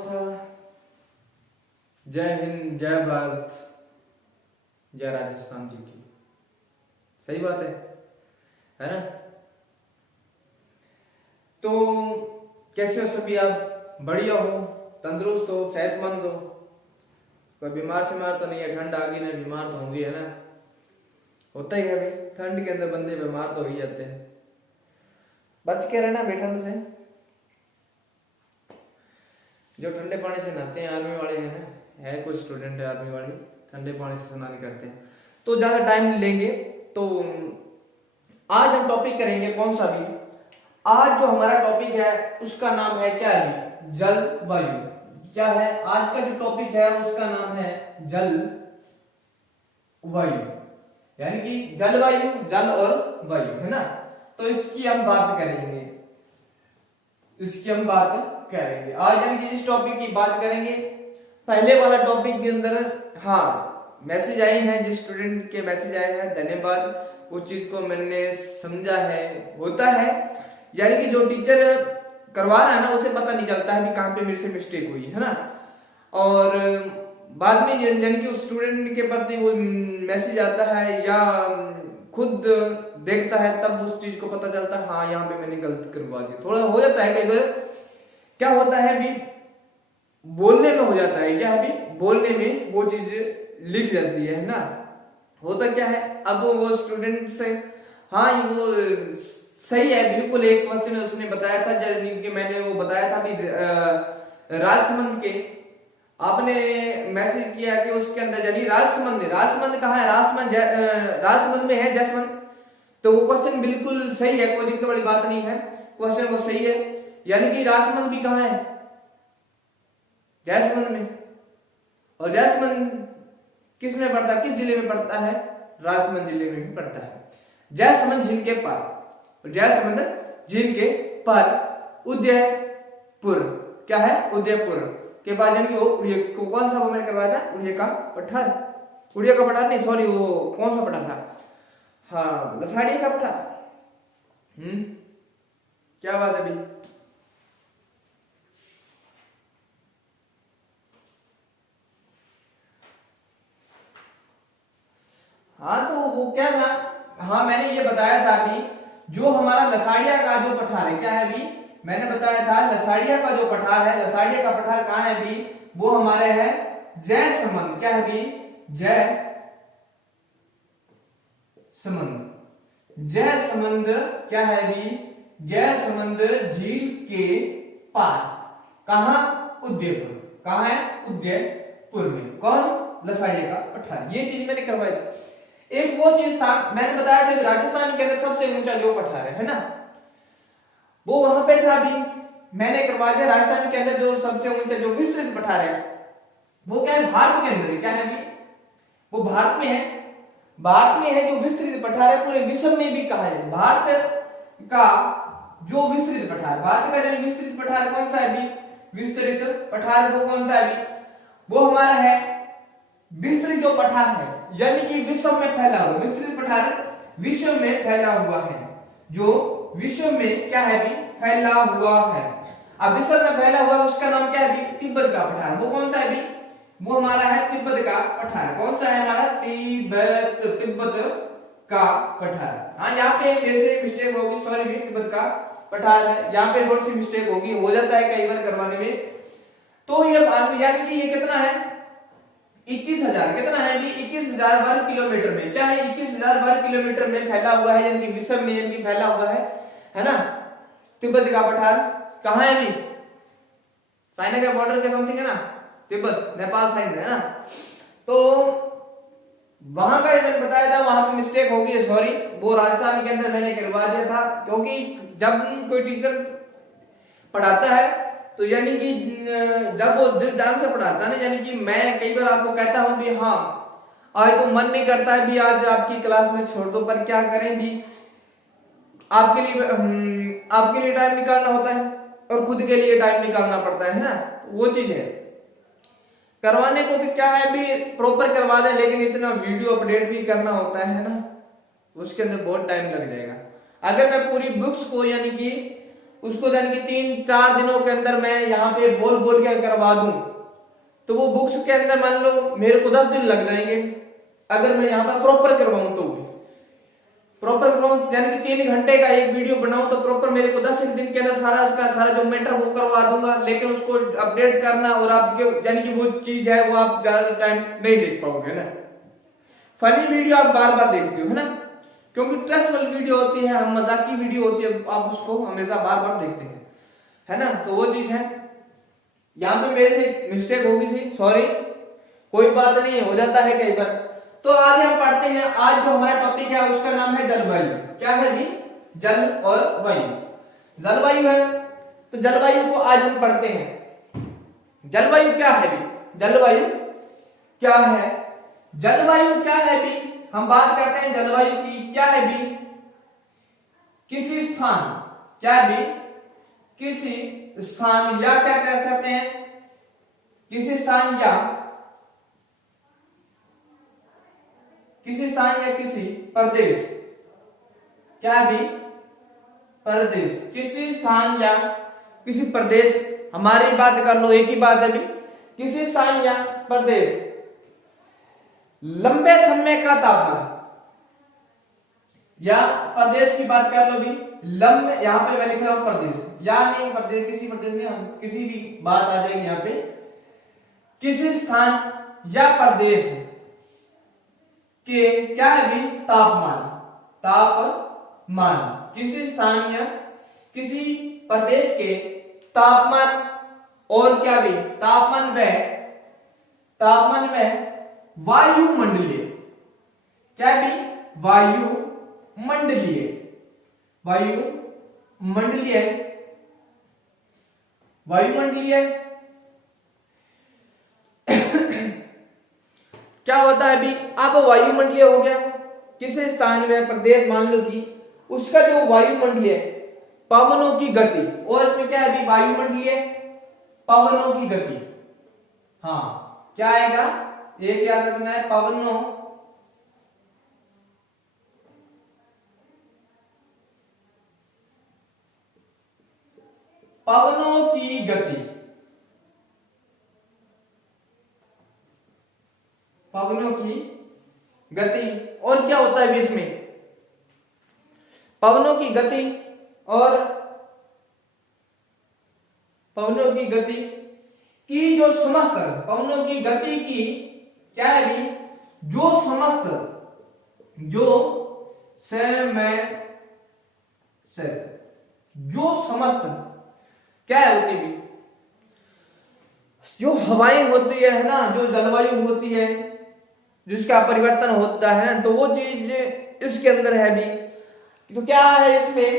सा जय हिंद, जय भारत, जय राजस्थान जी की। सही बात है ना। तो कैसे हो सभी आप? बढ़िया हो, तंदुरुस्त हो, सेहतमंद हो, कोई बीमार शिमार तो नहीं है? ठंड आ गई ना, बीमार तो होंगे, है ना। होता ही है भाई, ठंड के अंदर बंदे बीमार तो हो ही जाते हैं। बच के रहना भाई ठंड से। जो ठंडे पानी से नहाते हैं आर्मी वाले हैं ना, है कुछ स्टूडेंट है आर्मी वाले, ठंडे पानी से स्नान करते हैं। तो ज्यादा टाइम लेंगे तो आज हम टॉपिक करेंगे कौन सा भी। आज जो हमारा टॉपिक है उसका नाम है क्या है? जलवायु। क्या है आज का जो टॉपिक है? उसका नाम है जल वायु, यानी कि जलवायु, जल और वायु, है ना। तो इसकी हम बात करेंगे, आज, यानी कि इस टॉपिक की बात करेंगे। पहले वाला टॉपिक के अंदर मैसेज आए हैं, जिस स्टूडेंट के मैसेज आए हैं धन्यवाद, उस चीज को मैंने समझा है। होता है यानी कि जो टीचर करवा रहा है ना, उसे पता नहीं चलता है कि कहाँ पे मेरे से मिस्टेक हुई है ना, और बाद में यानी कि उस स्टूडेंट के प्रति वो मैसेज आता है या खुद देखता है, तब उस चीज को पता चलता है हाँ यहाँ पे मैंने गलती करवा दी। थोड़ा हो जाता है कई बार, क्या होता है भी बोलने में हो जाता है, क्या है भी बोलने में वो चीज लिख जाती है ना। होता क्या है, अब वो स्टूडेंट से वो सही है बिल्कुल, एक क्वेश्चन उसने बताया था, कि मैंने वो बताया था भी राजसमंद के, आपने मैसेज किया कि उसके अंदर यानी राजसमंद कहाँ है? राजसमंद में है जसवंत। तो वो क्वेश्चन बिल्कुल सही है, कोई दिक्कत वाली बात नहीं है, क्वेश्चन वो सही है। यानी कि राजसमंद भी कहाँ है? जैसमंद में। और जैसमंद किस में पड़ता है, किस जिले में पड़ता है? राजसमंद जिले में भी पड़ता है। जैसमंद झील के पार, जैसमंद झील के पार उदयपुर, क्या है? उदयपुर के पास, यानी कि वो कौन सा वो मैंने करवाया था? उड़िया का पठार नहीं, सॉरी, वो कौन सा पठार था? लसाड़ी का पठार। क्या बात है अभी? तो वो क्या था, मैंने ये बताया था अभी, जो हमारा लसाड़िया का जो पठार है, क्या है अभी मैंने बताया था, लसाड़िया का जो पठार है, लसाड़िया का पठार कहाँ है अभी? वो हमारे है जयसमंद। क्या है अभी? जयसमंद क्या है अभी? जयसमंद झील के पार, कहा? उदयपुर। कहा है? उदयपुर में। कौन? लसाड़िया का पठार। ये चीज मैंने करवाई थी। एक वो चीज था, मैंने बताया था राजस्थान के अंदर सबसे ऊंचा जो पठार है ना, वो वहां पे था। अभी मैंने करवा दिया राजस्थान के अंदर जो सबसे ऊंचा जो विस्तृत पठार है, वो क्या है? भारत के अंदर है। क्या है अभी? वो भारत में है। भारत में है जो विस्तृत पठार है, पूरे विश्व में भी कहा है भारत का जो विस्तृत पठार, भारत का जो विस्तृत पठार कौन सा है अभी? विस्तृत पठार वो कौन सा है अभी? वो हमारा है विस्तृत जो पठार है, यानी कि विश्व में फैला हुआ विस्तृत पठार, विश्व में फैला हुआ है, जो विश्व में क्या है अभी? फैला हुआ है। अब विश्व में फैला हुआ उसका नाम क्या है अभी? तिब्बत का पठार। वो कौन सा है अभी? वो हमारा है तिब्बत का पठार। कौन सा है हमारा? तिब्बत का पठार। यहाँ पे मेरे से मिस्टेक होगी, सॉरी भी, तिब्बत का पठार है, यहाँ पे थोड़ी सी मिस्टेक होगी, हो जाता है कई बार करवाने में। तो ये यानी कि ये कितना है? 21,000। कितना है अभी? 21,000 वर्ग किलोमीटर में। क्या है? 21,000 वर्ग किलोमीटर में फैला हुआ है, यानी कि विश्व में यानी कि फैला हुआ है ना, तिब्बत का पठार। कहाँ है अभी? चाइना के बॉर्डर के समथिंग है ना, तिब्बत, नेपाल साइड है ना। तो वहां का मैंने बताया था, वहां पे मिस्टेक होगी है, सॉरी। वो राजस्थान के अंदर मैंने करवा दिया था, क्योंकि जब कोई टीचर पढ़ाता है तो यानी कि जब वो दिल जान से पढ़ाता है ना, यानी कि मैं कई बार आपको कहता हूं भी आज तो मन नहीं करता है भी आज आपकी क्लास में छोड़ दो, पर क्या करें भी, आपके लिए टाइम निकालना होता है और खुद के लिए टाइम निकालना पड़ता है ना। वो चीज है, करवाने को तो क्या है भी प्रॉपर करवा दें, लेकिन इतना वीडियो अपडेट भी करना होता है ना, उसके अंदर बहुत टाइम लग जाएगा। अगर मैं पूरी बुक्स को यानी कि उसको यानी कि 3-4 दिनों के अंदर मैं यहाँ पे बोल बोल के करवा दूं तो वो बुक्स के अंदर मान लो मेरे को 10 दिन लग जाएंगे। अगर मैं यहाँ पर प्रॉपर करवाऊं तो प्रॉपर करवाऊं यानी कि 3 घंटे का एक वीडियो बनाऊं तो प्रॉपर मेरे को 10 दिन के अंदर सारा इसका सारा जो मैटर वो करवा दूंगा। लेकिन उसको अपडेट करना और आपके यानी कि वो चीज है वो आप ज्यादा टाइम नहीं देख पाओगे ना। फनी वीडियो आप बार बार देखते हो है ना, क्योंकि ट्रस्ट वाली वीडियो होती है, हम मजाक की वीडियो होती है, आप उसको हमेशा बार बार देखते हैं है ना। तो वो चीज है, यहाँ पे मेरे से मिस्टेक हो गई थी, सॉरी, कोई बात नहीं, हो जाता है कई बार। तो आगे हम पढ़ते हैं। आज जो हमारा टॉपिक है उसका नाम है जलवायु। क्या है भी? जल और वायु। जलवायु है तो जलवायु को आज हम पढ़ते हैं। जलवायु क्या है भी? जलवायु क्या है? जलवायु क्या है भी? हम बात करते हैं जलवायु की। क्या है भी? किसी स्थान, क्या है भी? किसी स्थान या क्या कह सकते हैं? किसी स्थान या किसी स्थान या किसी प्रदेश। क्या है भी? प्रदेश। किसी स्थान या किसी प्रदेश, हमारी बात कर लो, एक ही बात है भी। किसी स्थान या प्रदेश लंबे समय का तापमान, या प्रदेश की बात कर लो भी, लंबे, यहां पे मैं लिख रहा हूं प्रदेश, या नहीं प्रदेश, किसी प्रदेश में हम किसी भी बात आ जाएगी यहां पे। किसी स्थान या प्रदेश के क्या है भी? तापमान। तापमान किसी स्थान या किसी प्रदेश के तापमान और क्या भी? तापमान में वायुमंडलीय। क्या भी? वायुमंडलीय। वायुमंडलीय क्या होता है अभी? अब वायुमंडलीय हो गया किसी स्थान में प्रदेश, मान लो कि उसका जो वायुमंडलीय पवनों की गति, और इसमें क्या है अभी? वायुमंडलीय पवनों की गति। हाँ, क्या आएगा? एक याद रखना है, पवनों की गति। पवनों की गति और क्या होता है इसमें? पवनों की गति और पवनों की गति की जो समस्त, पवनों की गति की क्या है भी? जो समस्त, जो समस्त क्या है होती भी? जो हवाएं होती है ना, जो जलवायु होती है, जिसका परिवर्तन होता है ना, तो वो चीज इसके अंदर है भी। तो क्या है इसमें?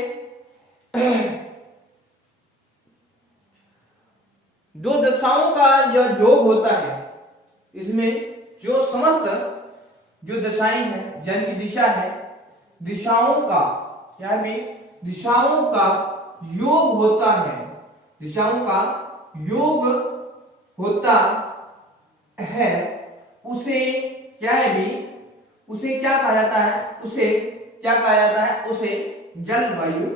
जो दशाओं का जो योग होता है, इसमें जो समस्त जो दशाएं हैं, जन की दिशा है, दिशाओं का क्या भी? दिशाओं का योग होता है। दिशाओं का योग होता है, उसे क्या है भी? उसे क्या कहा जाता है? उसे क्या कहा जाता है? उसे जलवायु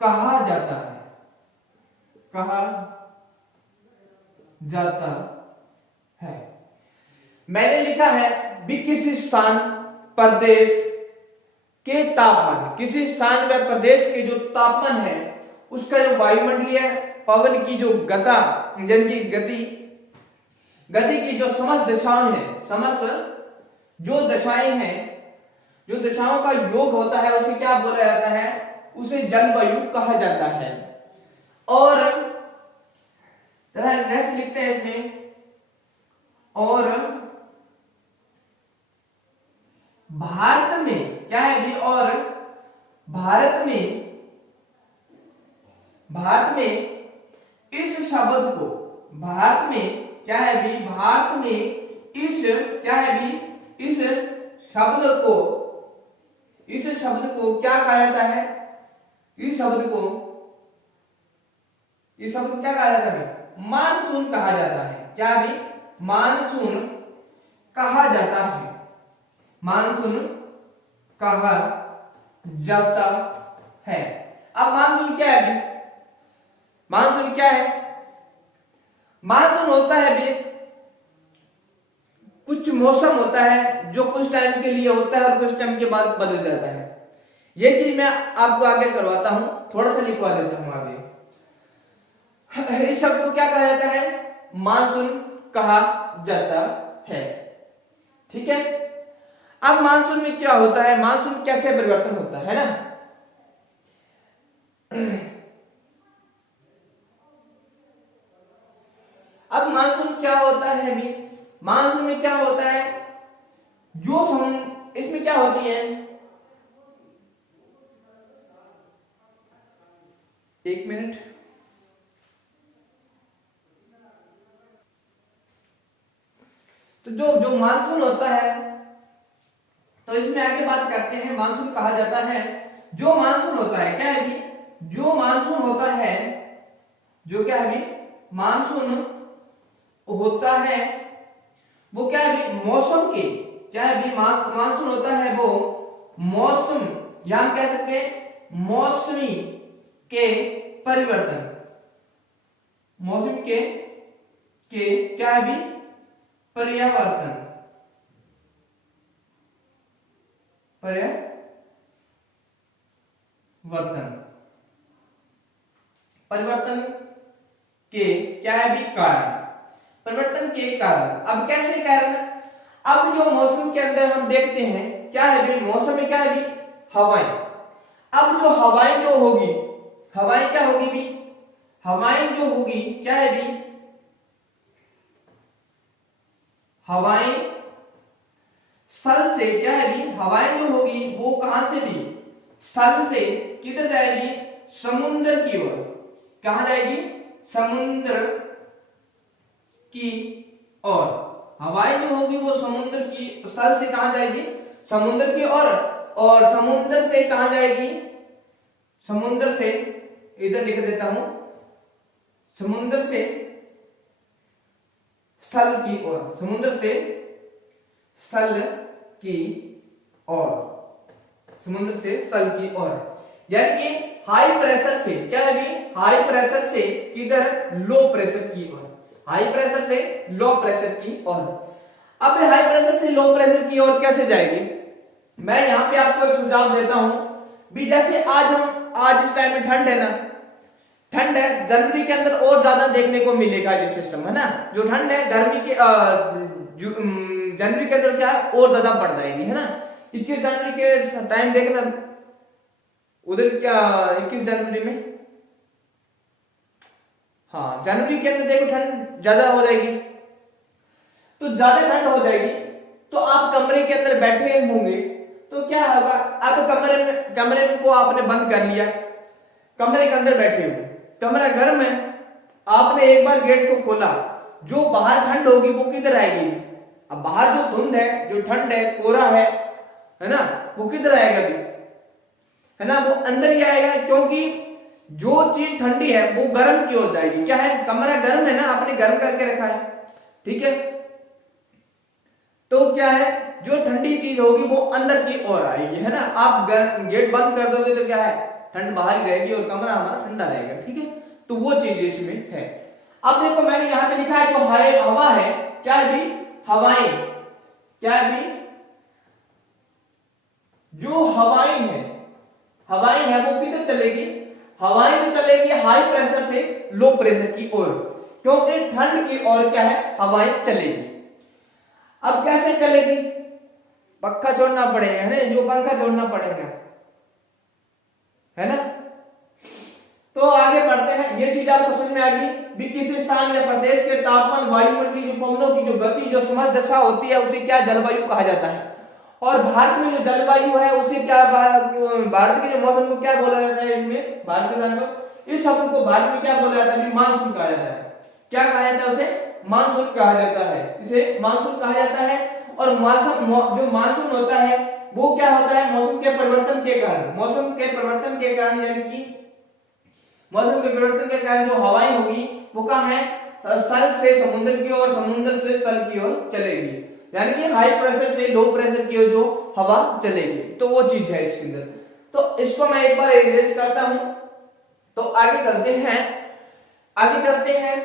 कहा जाता है। कहा जाता है। मैंने लिखा है भी किसी स्थान प्रदेश के तापमान, किसी स्थान व प्रदेश के जो तापमान है उसका जो वायुमंडलीय पवन की जो जन की गति की जो समस्त दिशाएं हैं, समस्त जो दशाएं हैं, जो दिशाओं का योग होता है, उसे क्या बोला जाता है? उसे जलवायु कहा जाता है। और नेक्स्ट लिखते हैं इसमें, और भारत में क्या है भी? और भारत में इस शब्द को, भारत में क्या है भी? भारत में इस क्या है भी? इस शब्द को क्या कहा जाता है? इस शब्द को क्या कहा जाता है? मानसून कहा जाता है। क्या भी? मानसून कहा जाता है। मानसून कहा जाता है। अब मानसून क्या है अभी? मानसून क्या है? मानसून होता है अभी कुछ मौसम होता है जो कुछ टाइम के लिए होता है और कुछ टाइम के बाद बदल जाता है। ये चीज मैं आपको आगे करवाता हूं, थोड़ा सा लिखवा देता हूं आगे। इस शब्द को क्या कहा जाता है? मानसून कहा जाता है। ठीक है। अब मानसून में क्या होता है, मानसून कैसे परिवर्तन होता है ना? अब मानसून क्या होता है अभी? मानसून में क्या होता है, जो इसमें क्या होती है, एक मिनट, तो जो मानसून होता है, तो इसमें आगे बात करते हैं। मानसून कहा जाता है, जो मानसून होता है क्या है अभी? जो मानसून होता है, जो क्या है अभी? मानसून होता है वो क्या है अभी? मौसम के, क्या है अभी? मानसून होता है वो मौसम, या हम कह सकते हैं मौसमी के परिवर्तन, मौसम के क्या है अभी? पर्यावर्तन, परिवर्तन के क्या है अभी? कारण, परिवर्तन के कारण। अब कैसे कारण? अब जो मौसम के अंदर हम देखते हैं क्या है अभी? मौसम में क्या है अभी? हवाएं। अब जो हवाएं जो होगी, हवाएं क्या होगी भी? हवाएं जो होगी क्या है भी? हवाएं स्थल से, क्या है भी? हवाएं जो होगी वो कहां से भी? स्थल से किधर जाएगी? समुद्र की ओर। कहां जाएगी? समुद्र की ओर। हवाएं जो होगी वो समुद्र की स्थल से कहां जाएगी? समुद्र की ओर। और समुद्र से कहां जाएगी? समुद्र से, इधर लिख देता हूं, समुद्र से स्थल की ओर, समुद्र से स्थल की ओर, समुद्र से स्थल की ओर, यानी कि हाई प्रेशर से, क्या है भी? हाई प्रेशर से किधर? लो प्रेशर की ओर, हाई प्रेशर से लो प्रेशर की ओर। अब हाई प्रेशर से लो प्रेशर की ओर कैसे जाएगी? मैं यहां पे आपको एक सुझाव देता हूं भी। जैसे आज इस टाइम में ठंड है ना, ठंड है, जनवरी के अंदर और ज्यादा देखने को मिलेगा ये सिस्टम, है ना? जो ठंड है गर्मी के जनवरी के अंदर क्या है, और ज्यादा बढ़ जाएगी, है ना? 21 जनवरी के टाइम देखना, उधर क्या 21 जनवरी में, हाँ जनवरी के अंदर देखो ठंड ज्यादा हो जाएगी। तो ज्यादा ठंड हो जाएगी तो आप कमरे के अंदर बैठे होंगे तो क्या होगा? आप कमरे को आपने बंद कर लिया, कमरे के अंदर बैठे हो, कमरा गर्म है, आपने एक बार गेट को खोला, जो बाहर ठंड होगी वो किधर आएगी? अब बाहर जो धुंध है, जो ठंड है, कोहरा है ना, वो किधर आएगा भी? है ना, वो अंदर ही आएगा, क्योंकि जो चीज ठंडी है वो गर्म की ओर जाएगी। क्या है? कमरा गर्म है ना, आपने गर्म करके रखा है, ठीक है? तो क्या है, जो ठंडी चीज होगी वो अंदर की ओर आएगी, है ना? आप गेट बंद कर दोगे तो क्या है? ठंड बाहर ही रहेगी और कमरा हमारा ठंडा रहेगा, ठीक है? तो वो चीज इसमें है। अब देखो मैंने यहां पे लिखा है जो हवा है, क्या है भी? हवाएं, क्या है भी? जो हवाएं है वो किधर चलेगी? हवाएं जो चलेगी हाई प्रेशर से लो प्रेशर की ओर, क्योंकि ठंड की ओर क्या है? हवाएं चलेगी। अब कैसे चलेगी? पंखा छोड़ना पड़ेगा, है ना? जो पंखा छोड़ना पड़ेगा, है ना? तो आगे बढ़ते हैं। ये चीज आपको समझ में आ गई भी। किसी स्थान या प्रदेश के तापमान, वायुमंडलीय जो पवनों की जो गति, जो समस्त दशा होती है उसे क्या जलवायु कहा जाता है। और भारत में जो जलवायु है उसे क्या, भारत के जो मौसम को क्या बोला जाता है? इसमें भारत के इस शब्द को भारत में क्या बोला जाता है? मानसून कहा जाता है। क्या कहा जाता है? उसे मानसून कहा जाता है, इसे मानसून कहा जाता है। और जो मानसून होता है वो क्या होता है? मौसम के परिवर्तन के कारण, मौसम के परिवर्तन के कारण, यानी कि मौसम के परिवर्तन के कारण जो हवाएं होगी वो कहां है? स्थल से समुद्र की ओर, समुद्र से स्थल की ओर चलेगी। यानी कि हाई प्रेशर से लो प्रेशर की जो हवा चलेगी, तो वो चीज है इसके अंदर। तो इसको मैं एक बार इरेज करता हूं। तो आगे चलते हैं, आगे चलते हैं।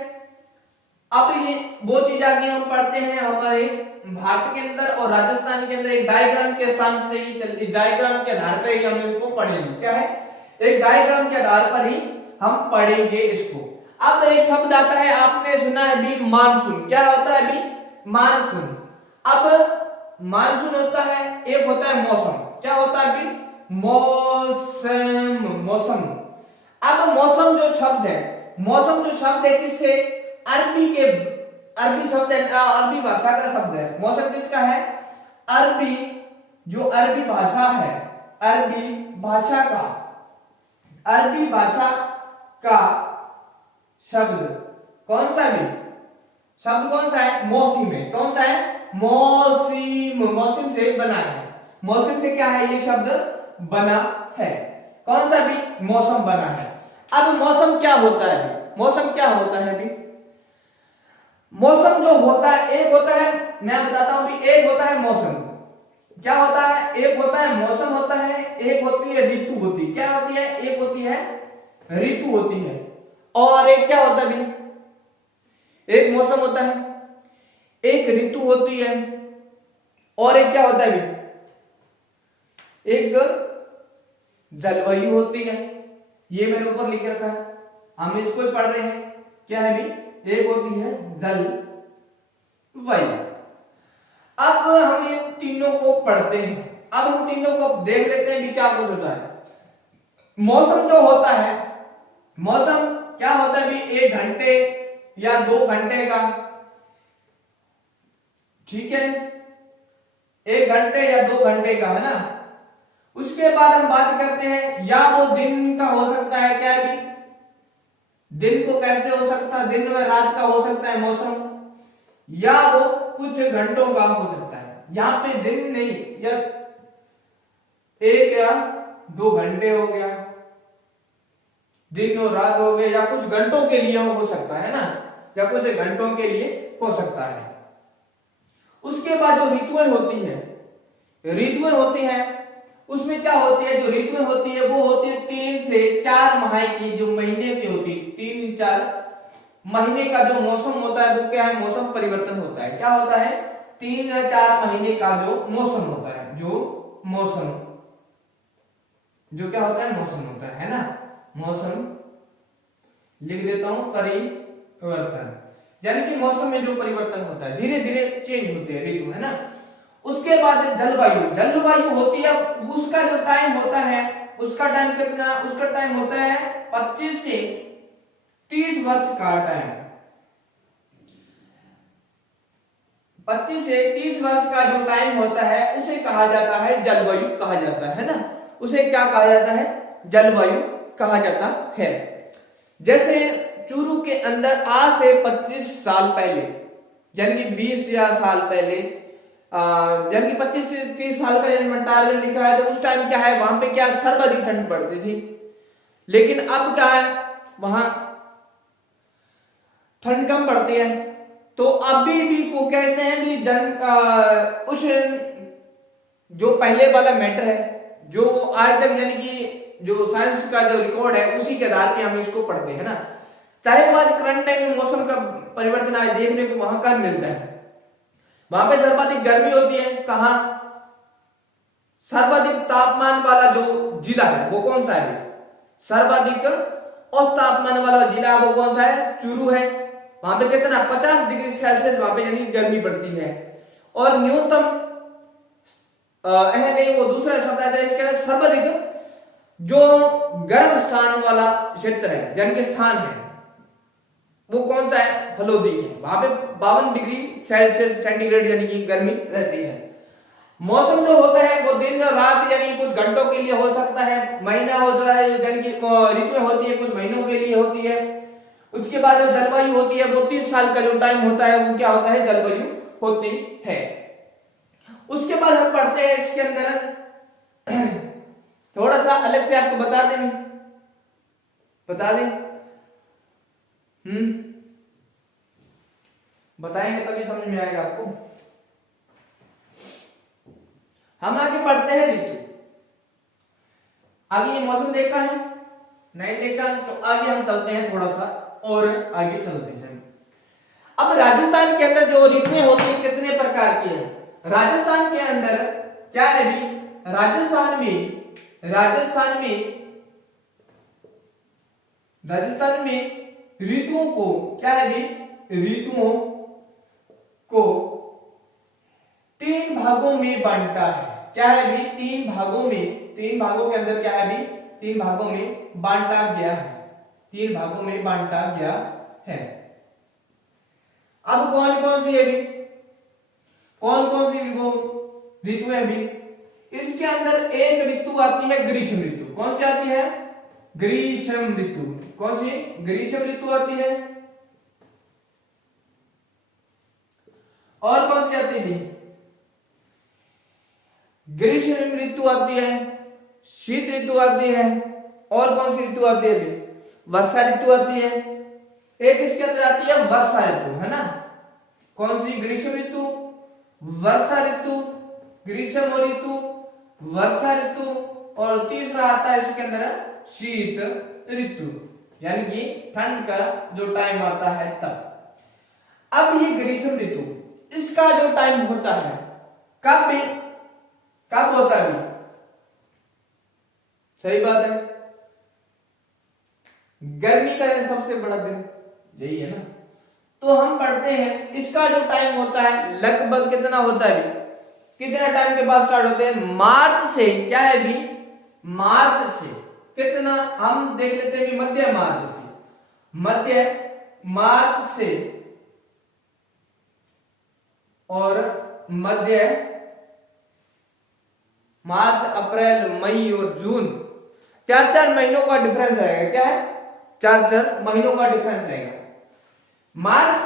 अब ये वो चीज आगे हम पढ़ते हैं हमारे भारत के अंदर और राजस्थान के अंदर एक डायग्राम के स्थान से ही चलती, डायग्राम के आधार पर ही हम इसको पढ़ेंगे। क्या है? एक डायग्राम के आधार पर ही हम पढ़ेंगे इसको। अब एक शब्द आता है, आपने सुना है भी मानसून। क्या होता है अभी? मानसून। अब मानसून होता है, एक होता है मौसम। क्या होता है अभी? मौसम, मौसम। अब मौसम जो शब्द है, मौसम जो शब्द है किससे? अरबी के, अरबी शब्द है, अरबी भाषा का शब्द है। मौसम किसका है? अरबी, जो अरबी भाषा है, अरबी भाषा का, अरबी भाषा का शब्द कौन सा भी? शब्द कौन सा है? मौसम है। कौन सा है? मौसम, मौसम से बना है। मौसम से क्या है? ये शब्द बना है। कौन सा भी? मौसम बना है। अब मौसम क्या होता है? मौसम क्या होता है अभी? मौसम जो होता है, एक होता है, मैं बताता हूं भी, एक होता है मौसम। क्या होता है? एक होता है मौसम होता है, एक होती है ऋतु होती है। क्या होती है? एक होती है ऋतु होती है, और एक क्या होता है भी? एक मौसम होता है, एक ऋतु होती है, और एक क्या होता है भी? एक जलवायु होती है। ये मैंने ऊपर लिख रखा है, हम इसको ही पढ़ रहे हैं। क्या है भी? एक होती है जलवायु। अब हम इन तीनों को पढ़ते हैं। अब हम तीनों को देख लेते हैं कि क्या कुछ होता है। मौसम जो होता है, मौसम क्या होता है भी? 1 घंटे या 2 घंटे का, ठीक है, 1 घंटे या 2 घंटे का, है ना। उसके बाद हम बात करते हैं, या वो दिन का हो सकता है। क्या भी? दिन को कैसे हो सकता है? दिन में रात का हो सकता है मौसम, या वो कुछ घंटों का हो सकता है। यहां पे दिन नहीं, या 1 या 2 घंटे हो गया, दिन और रात हो गए, या कुछ घंटों के लिए हो सकता है ना, या कुछ घंटों के लिए हो सकता है। उसके बाद जो ऋतुएं होती है, ऋतुएं होती हैं, उसमें क्या होती है? जो ऋतुएं होती है वो होती है 3 से 4 माह की, जो महीने की होती है, 3-4 महीने का जो मौसम होता है वो क्या है? मौसम परिवर्तन होता है। क्या होता है? 3 या 4 महीने का जो मौसम होता है, जो मौसम, जो क्या होता है? मौसम होता है ना। मौसम लिख देता हूं, परिवर्तन, यानी कि मौसम में जो परिवर्तन होता है, धीरे धीरे चेंज होते हैं ऋतु, है ना। उसके बाद जलवायु, जलवायु होती है, उसका जो टाइम होता है, उसका टाइम कितना? उसका टाइम होता है 25 से 30 वर्ष का टाइम। 25 से 30 वर्ष का जो टाइम होता है उसे कहा जाता है जलवायु, कहा जाता है ना। उसे क्या कहा जाता है? जलवायु कहा जाता है। जैसे चूरू के अंदर आज से 25 साल पहले, यानी कि 20 या साल पहले, यानी कि 25 से 30 साल का जन्म लिखा है, तो उस टाइम क्या है? वहां पे क्या सर्वाधिक ठंड पड़ती थी। लेकिन अब क्या है? वहां ठंड कम पड़ती है। तो अभी भी को कहते हैं कि उस जो पहले वाला मैटर है, जो आज तक, यानी कि जो साइंस का जो रिकॉर्ड है, उसी के आधार पे हम इसको पढ़ते हैं ना। चाहे वो आज करंट टाइम में मौसम का परिवर्तन आज देखने को वहां का मिलता है। वहां पे सर्वाधिक गर्मी होती है। कहां? सर्वाधिक तापमान वाला जो जिला है वो कौन सा है? सर्वाधिक औसत तापमान वाला जिला वो कौन सा है? चूरू है। वहां पे कितना? 50 डिग्री सेल्सियस वहां पे यानी गर्मी पड़ती है। और न्यूनतम नहीं, वो दूसरा शब्द आता है इसके, सर्वाधिक जो गर्म स्थान वाला क्षेत्र है, यानी कि स्थान है, वो कौन सा है? फलोदी है। वहां पे 52 डिग्री सेल्सियस सेंटीग्रेड यानी कि गर्मी रहती है। मौसम जो होता है वो दिन और रात, यानी कुछ घंटों के लिए हो सकता है। महीना होता है, यानी कि ऋतुएं होती है, कुछ महीनों के लिए होती है। उसके बाद जो जलवायु होती है वो 30 साल का जो टाइम होता है वो क्या होता है? जलवायु होती है। उसके बाद हम पढ़ते हैं इसके अंदर थोड़ा सा अलग से आपको बता दें, बता दें, बताएंगे तभी समझ में आएगा आपको। हम आगे पढ़ते हैं ऋतु। आगे ये मौसम देखा है, नहीं देखा है, तो आगे हम चलते हैं थोड़ा सा और आगे चलते हैं। अब राजस्थान के अंदर जो ऋतुएं होती हैं कितने प्रकार की है? राजस्थान के अंदर क्या है भी, राजस्थान में ऋतुओं को क्या है भी, ऋतुओं को 3 भागों में बांटा है। क्या है भी, 3 भागों के अंदर क्या है भी, 3 भागों में बांटा गया है, 3 भागों में बांटा गया है। अब कौन कौन सी है भी, कौन कौन सी वो ऋतुएं भी? इसके अंदर एक ऋतु आती है ग्रीष्म ऋतु। कौन सी आती है? ग्रीष्म ऋतु। कौन सी? ग्रीष्म ऋतु आती है। और कौन सी आती है? ग्रीष्म ऋतु आती है, शीत ऋतु आती है, और कौन सी ऋतु आती है भी? वर्षा ऋतु आती है। एक इसके अंदर आती है वर्षा ऋतु, है ना? कौन सी? ग्रीष्म ऋतु, वर्षा ऋतु, ग्रीष्म ऋतु, वर्षा ऋतु, और तीसरा आता है इसके अंदर शीत ऋतु, यानी कि ठंड का जो टाइम आता है तब। अब ये ग्रीष्म ऋतु, इसका जो टाइम होता है कब होता है? सही बात है, गर्मी का सबसे बड़ा दिन यही है ना। तो हम पढ़ते हैं इसका जो टाइम होता है लगभग कितना होता है, कितना टाइम के बाद स्टार्ट होते हैं? मार्च से। क्या है भी? मार्च से। कितना? हम देख लेते हैं कि मध्य मार्च से, और मध्य मार्च, अप्रैल, मई और जून, 4 महीनों का डिफरेंस रहेगा। क्या है? 4 महीनों का डिफरेंस रहेगा। मार्च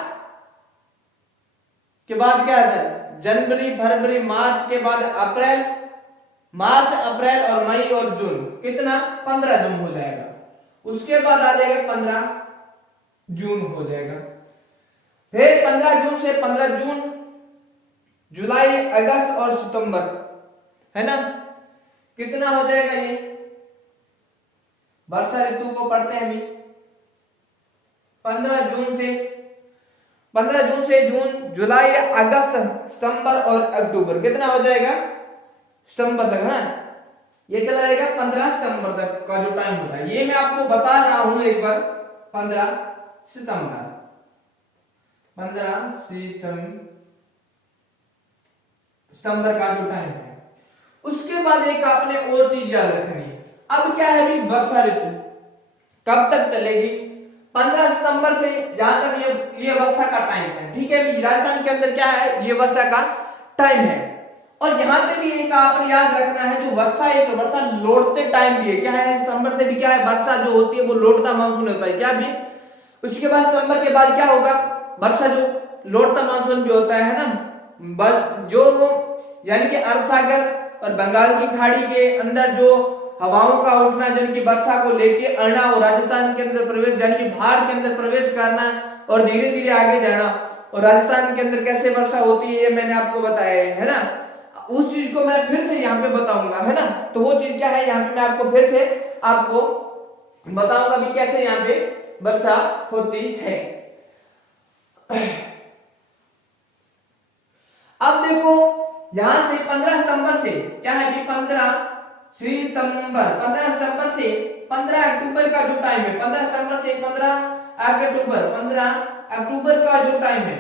के बाद क्या आता है? जनवरी, फरवरी, मार्च के बाद अप्रैल, मार्च, अप्रैल और मई और जून, कितना? 15 जून हो जाएगा। उसके बाद आ जाएगा 15 जून हो जाएगा। फिर 15 जून से 15 जून, जुलाई, अगस्त और सितंबर, है ना? कितना हो जाएगा ये? वर्षा ऋतु को पढ़ते हैं अभी। 15 जून से जून, जुलाई, अगस्त, सितंबर और अक्टूबर, कितना हो जाएगा? सितंबर तक, है ना? ये चला जाएगा 15 सितंबर तक का जो टाइम होता है। ये मैं आपको बता रहा हूं एक बार। 15 सितंबर का जो टाइम है। उसके बाद एक आपने और चीज याद रखनी है। अब क्या है भी, वर्षा ऋतु कब तक चलेगी? 15 सितंबर से, जहां तक ये वर्षा का टाइम है। ठीक है भी, राजस्थान के अंदर क्या है? ये वर्षा का टाइम है। और यहाँ पे भी एक आपने याद रखना है, जो वर्षा है तो वर्षा लौटते टाइम भी है। क्या है? सितंबर से भी क्या है? वर्षा जो होती है वो लौटता मानसून होता है। क्या भी? उसके बाद सितंबर के बाद क्या होगा? वर्षा जो लौटता मानसून भी होता है ना, जो यानी कि अरब सागर और बंगाल की खाड़ी के अंदर जो हवाओं का उठना, यानी कि वर्षा को लेके आना और राजस्थान के अंदर प्रवेश, यानी कि भारत के अंदर प्रवेश करना और धीरे धीरे आगे जाना। और राजस्थान के अंदर कैसे वर्षा होती है ये मैंने आपको बताया है ना। उस चीज को मैं फिर से यहाँ पे बताऊंगा, है ना। तो वो चीज क्या है, यहाँ पे मैं आपको फिर से आपको बताऊंगा भी कैसे यहाँ पे वर्षा होती है। अब देखो यहां से 15 सितंबर से क्या है कि 15 सितंबर से 15 अक्टूबर का जो टाइम है, 15 सितंबर से 15 अक्टूबर का जो टाइम है,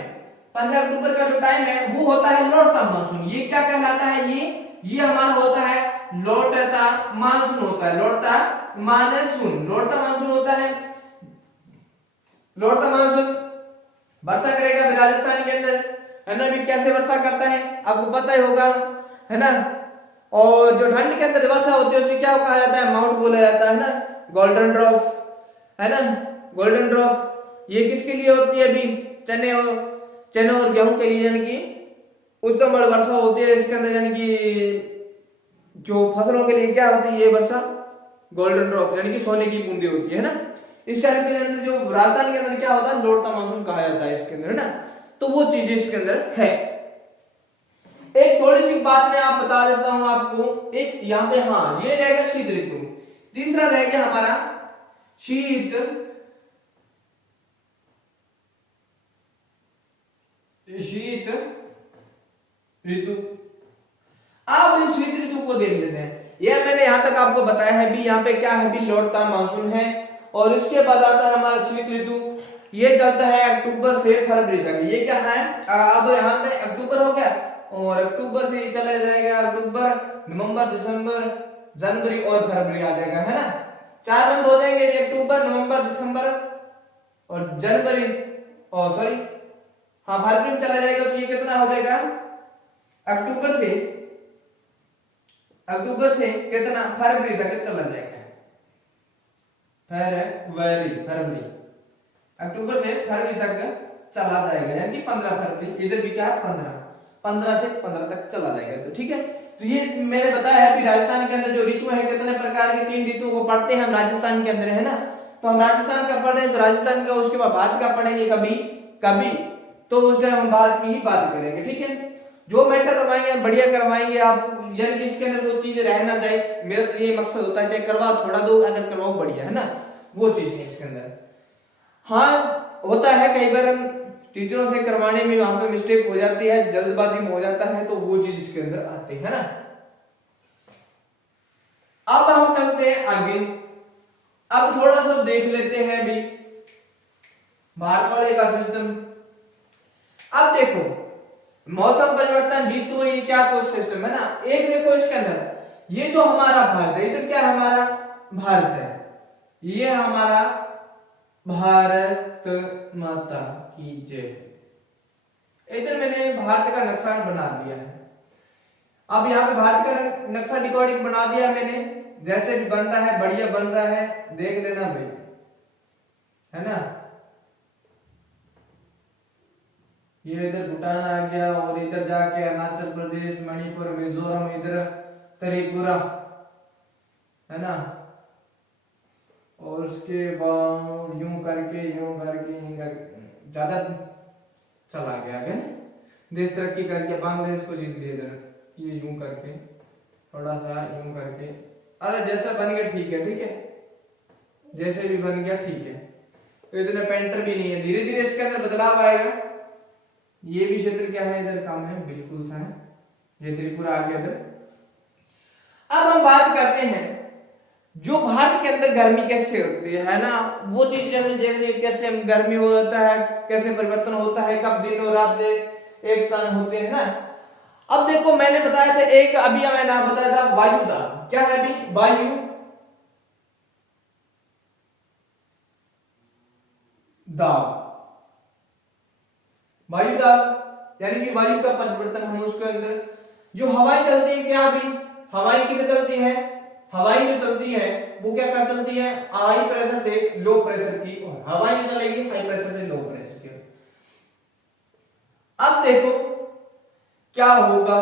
15 अक्टूबर का जो टाइम है वो होता है लौटता मानसून। ये क्या कहलाता है? ये हमारा होता है लौटता मानसून होता है। लौटता मानसून होता है। लौटता मानसून वर्षा करेगा राजस्थान के अंदर, है ना। भी कैसे वर्षा करता है आपको पता ही होगा, है ना। और जो ठंड के अंदर वर्षा होती है उसे क्या कहा जाता है? माउंट बोला जाता है ना, गोल्डन ड्रॉप, है ना। गोल्डन ड्रॉप ये किसके लिए होती है? अभी चने और गेहूं के लिए, यानी कि उत्तम वर्षा होती है इसके अंदर, यानी कि जो फसलों के लिए क्या होती है ये वर्षा? गोल्डन ड्रॉप, यानी कि सोने की बूंदे होती है ना। इस टाइम के अंदर जो राजस्थान के अंदर क्या होता है? लौटता मानसून कहा जाता है इसके अंदर, है ना। तो वो चीजें इसके अंदर है। एक थोड़ी सी बात मैं आप बता देता हूं आपको, एक यहाँ पे, हाँ ये रहेगा शीत ऋतु। तीसरा रह गया हमारा शीत शीत ऋतु। अब इस शीत ऋतु को देख लेते हैं। यह मैंने यहां तक आपको बताया है भी, यहाँ पे क्या है भी, लौटता मानसून है। और इसके बाद आता है हमारा शीत ऋतु, ये चलता है अक्टूबर से फरवरी तक। ये क्या है, अब यहाँ पे अक्टूबर हो गया और अक्टूबर से चला जाएगा अक्टूबर, नवंबर, दिसंबर, जनवरी और फरवरी आ जाएगा, है ना। 4 मंथ हो जाएंगे, अक्टूबर, नवंबर, दिसंबर और जनवरी, और सॉरी हाँ फरवरी में चला जाएगा। तो ये कितना हो जाएगा, अक्टूबर से कितना, फरवरी तक चला जाएगा। फरवरी अक्टूबर से फरवरी तक चला जाएगा, यानी कि 15 फरवरी, इधर भी क्या है 15 से 15 तक चला जाएगा। तो ठीक है, तो ये मैंने बताया है कि राजस्थान के अंदर जो ऋतु है कितने प्रकार के, 3 ऋतु को पढ़ते हैं हम राजस्थान के अंदर, है ना। तो हम राजस्थान का पढ़ रहे हैं, तो राजस्थान का उसके बाद भारत का पढ़ेंगे कभी तो उसके हम भारत की ही बात करेंगे, ठीक है। जो मैटर करवाएंगे बढ़िया करवाएंगे आप, यानी कि इसके अंदर वो चीज रह ना जाए, मेरा तो ये मकसद होता है, चाहे करवा थोड़ा दो, अगर करवाओ बढ़िया, है ना, वो चीज है इसके अंदर। हाँ होता है कई बार टीचरों से करवाने में वहां पे मिस्टेक हो जाती है, जल्दबाजी में हो जाता है, तो वो चीज इसके अंदर आती है ना। अब हम चलते हैं आगे, अब थोड़ा सा देख लेते हैं भी भारत वाले का सिस्टम। अब देखो मौसम परिवर्तन ऋतु, ये क्या कुछ सिस्टम है ना। एक देखो इसके अंदर ये जो हमारा भारत है, इधर क्या है हमारा भारत है, ये हमारा भारत माता की जय। इधर मैंने भारत का नक्शा बना दिया है। अब यहाँ पे भारत का नक्शा रिकॉर्डिंग बना दिया मैंने, जैसे भी बन रहा है बढ़िया बन रहा है, देख लेना भाई, है ना। ये इधर भूटान आ गया और इधर जाके अरुणाचल प्रदेश, मणिपुर, मिजोरम, इधर त्रिपुरा, है ना। और उसके बाद यूं करके ज्यादा चला गया क्या, देश तरक्की करके बांग्लादेश को जीत लिया इधर, ये यूं करके थोड़ा सा यूं करके, अरे जैसा बन गया ठीक है, जैसे भी बन गया ठीक है। तो इतना पेंटर भी नहीं है, धीरे धीरे इसके अंदर बदलाव आएगा। ये भी क्षेत्र क्या है, इधर काम है बिल्कुल सा है, ये त्रिपुरा आ गया इधर। अब हम बात करते हैं जो भारत के अंदर गर्मी कैसे होती है ना, वो चीजें कैसे हम गर्मी होता है, कैसे परिवर्तन होता है, कब दिन और रात एक स्थान होते हैं ना। अब देखो मैंने बताया था एक, अभी मैंने नाम बताया था वायु दाब, क्या है अभी, वायु दाब, वायु दाब यानी कि वायु का परिवर्तन हम उसके अंदर, जो हवाएं चलती है क्या अभी, हवाएं कितने चलती है, हवाएं जो चलती है वो क्या कर चलती है, हाई प्रेशर से लो प्रेशर की, और हवाएं जो चलेगी हाई प्रेशर से लो प्रेशर की। अब देखो क्या होगा,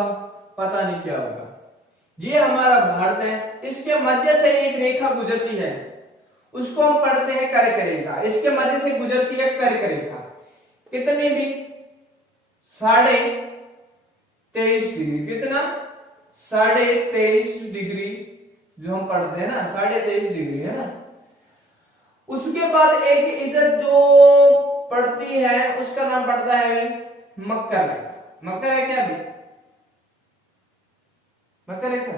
पता नहीं क्या होगा। ये हमारा भारत है, इसके मध्य से एक रेखा गुजरती है, उसको हम पढ़ते हैं कर्क रेखा। इसके मध्य से गुजरती है कर्क रेखा, कितनी भी 23.5 डिग्री, कितना 23.5 डिग्री जो हम पढ़ते हैं ना, 23.5 डिग्री है ना। उसके बाद एक इधर जो पड़ती है उसका नाम पड़ता है मकर रेखा। मकर है क्या अभी, मकर रेखा,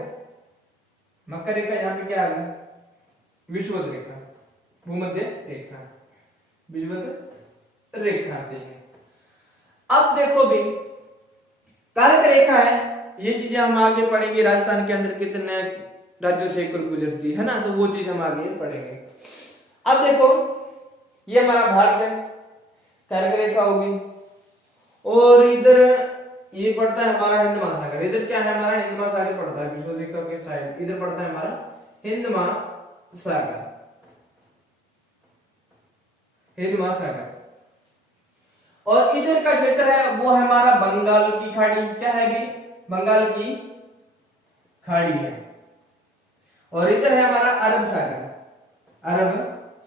मकर रेखा यहाँ पे क्या आ गया, विषुवत रेखा, भूमध्य रेखा, विषुवत रेखा आती है। अब देखो भी कर्क रेखा है, ये चीजें हम आगे पढ़ेंगे, राजस्थान के अंदर कितने राज्यों से गुजरती है ना, तो वो चीज हम आगे पढ़ेंगे। अब देखो ये हमारा भारत है, कर्क रेखा होगी, और इधर ये पड़ता है हमारा हिंद महासागर। इधर क्या है हमारा हिंद महासागर पड़ता है, विश्व रेखा के साइड इधर पड़ता है हमारा हिंद महासागर, हिंद महासागर। और इधर का क्षेत्र है वो है हमारा बंगाल की खाड़ी, क्या है भी, बंगाल की खाड़ी है। और इधर है हमारा अरब सागर, अरब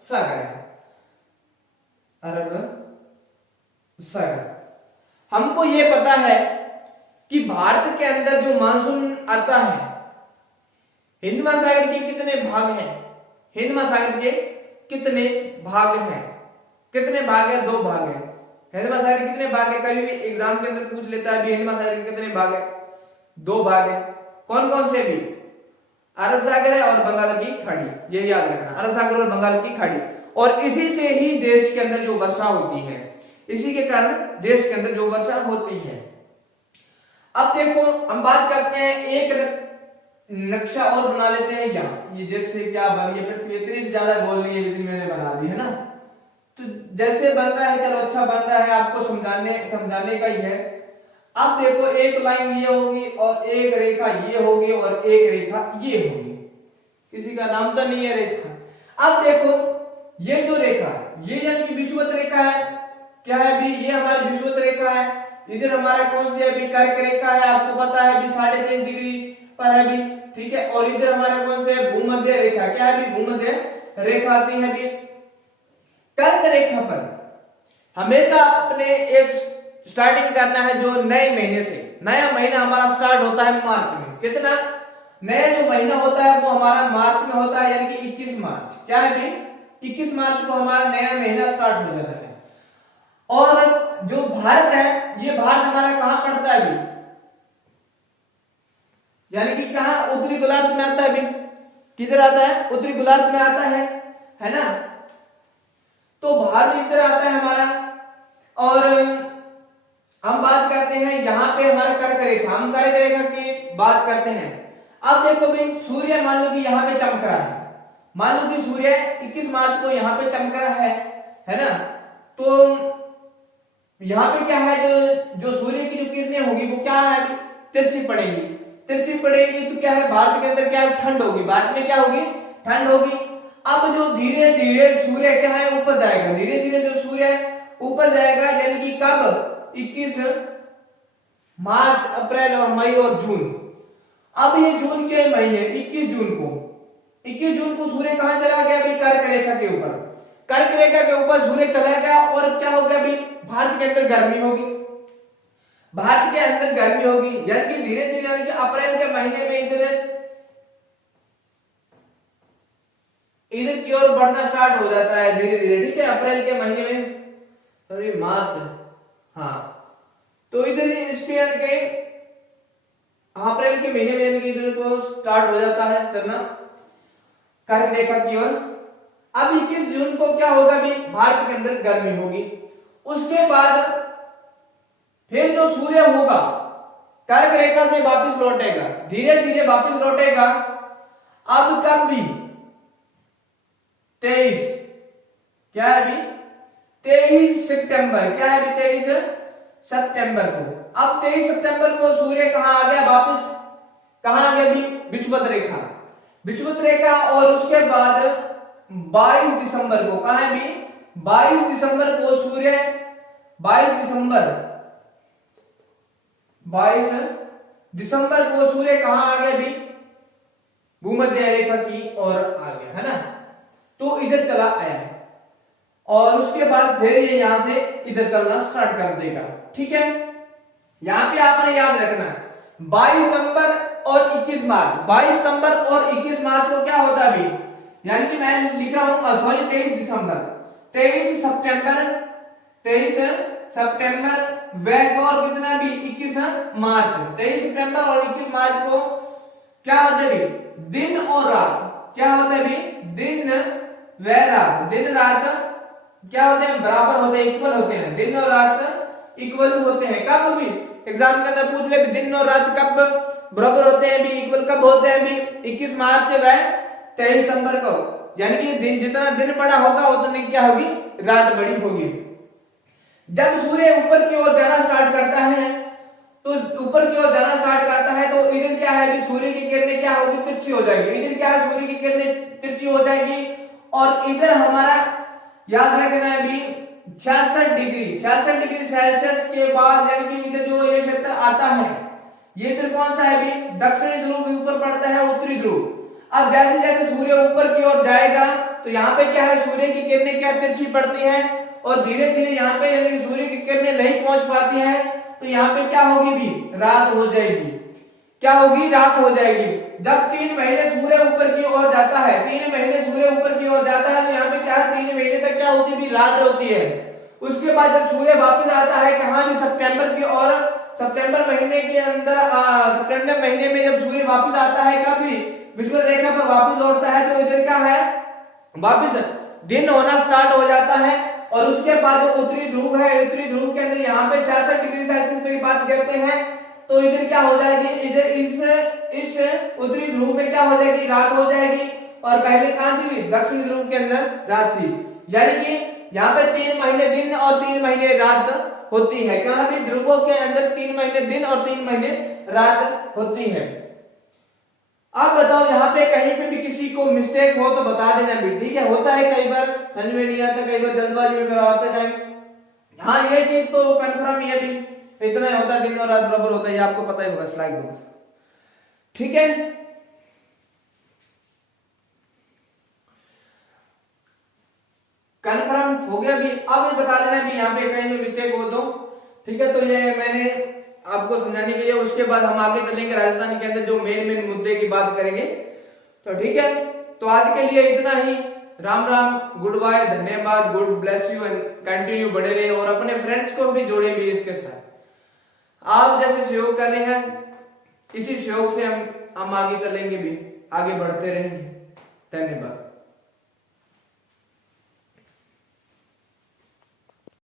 सागर है, अरब सागर। हमको ये पता है कि भारत के अंदर जो मानसून आता है, हिंद महासागर के कितने भाग हैं? हिंद महासागर के कितने भाग हैं? कितने भाग है? 2 भाग है। हिंद महासागर के कितने भाग है? कभी भी एग्जाम के अंदर पूछ लेता है अभी हिंद महासागर के कितने भाग है? 2 भाग है। कौन कौन से? भी अरब सागर है और बंगाल की खाड़ी, ये याद रखना, अरब सागर और बंगाल की खाड़ी। और इसी से ही देश के अंदर जो वर्षा होती है, इसी के कारण देश के अंदर जो वर्षा होती है। अब देखो हम बात करते हैं, एक नक्शा और बना लेते हैं यहाँ, ये जैसे क्या बन गया, पृथ्वी इतनी ज्यादा गोल नहीं है लेकिन मैंने बना दी है ना। तो जैसे बन रहा है, चलो अच्छा बन रहा है, आपको समझाने का ही है। अब देखो एक लाइन ये होगी और एक रेखा ये होगी और एक रेखा ये होगी, किसी का नाम तो नहीं है रेखा। अब देखो ये जो रेखा है ये यानी कि विषुवत रेखा है, क्या है भी? ये हमारी विषुवत रेखा है। इधर हमारा कौन सी है भी? कर्क रेखा है, आपको पता है भी 3.5 डिग्री पर है भी, ठीक है। और इधर हमारा कौन सा है? भूमध्य रेखा, क्या है भी? भूमध्य रेखा आती है भी। कर्क रेखा पर हमेशा अपने एक स्टार्टिंग करना है जो नए महीने से। नया महीना हमारा स्टार्ट होता है मार्च में। कितना? नया जो महीना होता है वो हमारा मार्च में होता है, यानी कि 21 मार्च। क्या है भी? 21 मार्च को हमारा नया महीना स्टार्ट हो जाता है। और जो भारत है, ये भारत हमारा कहां पड़ता है भी? यानी कि कहां? उत्तरी गोलार्ध में आता है भी। किधर आता है? उत्तरी गोलार्ध में आता है ना। तो भारत इधर आता है हमारा। और हम बात करते हैं यहाँ पे हमारा कर्क रेखा, हम कर्क रेखा की बात करते हैं। अब देखो भाई सूर्य मान लो कि यहाँ पे चमक रहा है, मान लो कि सूर्य 21 मार्च को यहाँ पे चमक रहा है ना। तो यहाँ पे क्या है, जो सूर्य की जो किरणें होगी वो क्या है? तिरछी पड़ेगी। तिरछी पड़ेगी तो क्या है? भारत के अंदर क्या है? ठंड होगी। भारत में क्या होगी? ठंड होगी। अब जो धीरे धीरे सूर्य क्या है? ऊपर जाएगा। धीरे धीरे जो सूर्य ऊपर जाएगा, यानी कि कब? 21 मार्च, अप्रैल और मई और जून। अब ये जून के महीने 21 जून को सूर्य कहां चला गया? अभी कर्क रेखा के ऊपर। कर्क रेखा के ऊपर सूर्य चला गया और क्या हो गया? अभी भारत के अंदर गर्मी होगी। भारत के अंदर गर्मी होगी, यानी कि धीरे धीरे, यानी कि अप्रैल के महीने में इधर की ओर बढ़ना स्टार्ट हो जाता है धीरे धीरे, ठीक है। अप्रैल के महीने में, सॉरी मार्च, हाँ, तो इधर स्पेयर के अप्रैल के महीने में इधर को स्टार्ट हो जाता है चलना कर्क रेखा की ओर। अब 21 जून को क्या होगा भी? भारत के अंदर गर्मी होगी। उसके बाद फिर जो सूर्य होगा कर्क रेखा से वापस लौटेगा, धीरे धीरे वापस लौटेगा। अब कब भी? 23, क्या है भी? 23 सितंबर, क्या है भी? 23 सितंबर को। अब 23 सितंबर को सूर्य कहां आ गया? वापस कहां आ गया भी? विषुवत रेखा। विषुवत रेखा। और उसके बाद 22 दिसंबर को, कहां है भी? 22 दिसंबर को सूर्य, 22 दिसंबर को सूर्य कहां आ गया भी? भूमध्य रेखा की ओर आ गया, है ना। तो इधर चला आया और उसके बाद फिर ये यहां से इधर चलना स्टार्ट कर देगा, ठीक है। यहां पे आपने याद रखना 22 नवंबर और 21 मार्च, 22 सितंबर और 21 मार्च को क्या होता है अभी? यानी कि मैं लिख रहा हूं, सॉरी 23 दिसंबर, 23 सितंबर वैक और कितना भी 21 मार्च, 23 सितंबर और 21 मार्च को क्या होता है? दिन और रात क्या होता है? दिन व रात, दिन रात क्या होते हैं? बराबर होते हैं, इक्वल होते हैं। दिन और रात इक्वल होते हैं। कब भी एग्जाम के अंदर पूछ ले दिन और रात कब बराबर होते हैं भी, इक्वल कब होते हैं भी? 21 मार्च व 23 सितंबर को। यानी कि दिन जितना दिन बड़ा होगा उतनी क्या होगी? रात बड़ी होगी। जब सूर्य ऊपर की ओर जाना स्टार्ट करता है, तो ऊपर की ओर जाना स्टार्ट करता है तो इधर क्या है कि सूर्य की किरणें क्या होगी? तिरछी हो जाएगी। इधर क्या है? सूर्य की किरणें तिरछी हो जाएगी और इधर हमारा याद रखना है भी 66 डिग्री सेल्सियस के बाद, यानी कि इधर जो ये क्षेत्र आता है, ये इधर कौन सा है भी? दक्षिणी ध्रुव भी ऊपर पड़ता है, उत्तरी ध्रुव। अब जैसे जैसे सूर्य ऊपर की ओर जाएगा तो यहाँ पे क्या है? सूर्य की किरणें क्या तिरछी पड़ती है और धीरे धीरे यहाँ पे यानी सूर्य की किरणें नहीं पहुंच पाती हैं, तो यहाँ पे क्या होगी भी, रात हो जाएगी। क्या होगी, रात हो जाएगी। जब 3 महीने सूर्य ऊपर की ओर जाता है, 3 महीने सूर्य ऊपर की ओर जाता है, तो यहाँ पे क्या है, 3 महीने तक क्या होती है, रात होती है। उसके बाद जब सूर्य वापस आता है कहां भी, सितंबर की ओर, सितंबर महीने के अंदर, सितंबर महीने में जब सूर्य वापस आता है, कभी विषुवत रेखा पर वापस लौटता है, तो इधर क्या है, वापस दिन होना स्टार्ट हो जाता है। और उसके बाद जो उत्तरी ध्रुव है, उत्तरी ध्रुव के अंदर यहाँ पे 66 डिग्री सेल्सियस पे बात करते हैं, तो इधर क्या हो जाएगी, इधर इस उत्तरी ध्रुव में क्या हो जाएगी, रात हो जाएगी। और पहले कहां थी, दक्षिण ध्रुव के अंदर रात थी। यानी कि यहाँ पे 3 महीने दिन और 3 महीने रात होती है। कहां भी, ध्रुवों के अंदर 3 महीने दिन और 3 महीने रात होती है। अब बताओ यहाँ पे कहीं पे भी किसी को मिस्टेक हो तो बता देना भी, ठीक है। होता है कई बार समझ में नहीं आता, कई बार जल्दबाजी में करवाते टाइम। हाँ ये चीज तो कंफर्म ही है भी, इतना ही होता है, दिन और रात बराबर होता है, ये आपको पता ही होगा, स्लाइड होगा, ठीक है। कंफर्म हो गया भी। अब ये बता देना भी यहाँ पे कहीं भी मिस्टेक हो तो, ठीक है। तो ये मैंने आपको समझाने के लिए, उसके बाद हम आगे चलेंगे राजस्थान के अंदर जो मेन मुद्दे की बात करेंगे, तो ठीक है। तो आज के लिए इतना ही। राम राम, गुड बाय, धन्यवाद, good bless you and continue बड़े रहे, और अपने फ्रेंड्स को भी जोड़े भी इसके साथ। आप जैसे सहयोग कर रहे हैं, इसी सहयोग से हम आगे चलेंगे भी, आगे बढ़ते रहेंगे। धन्यवाद।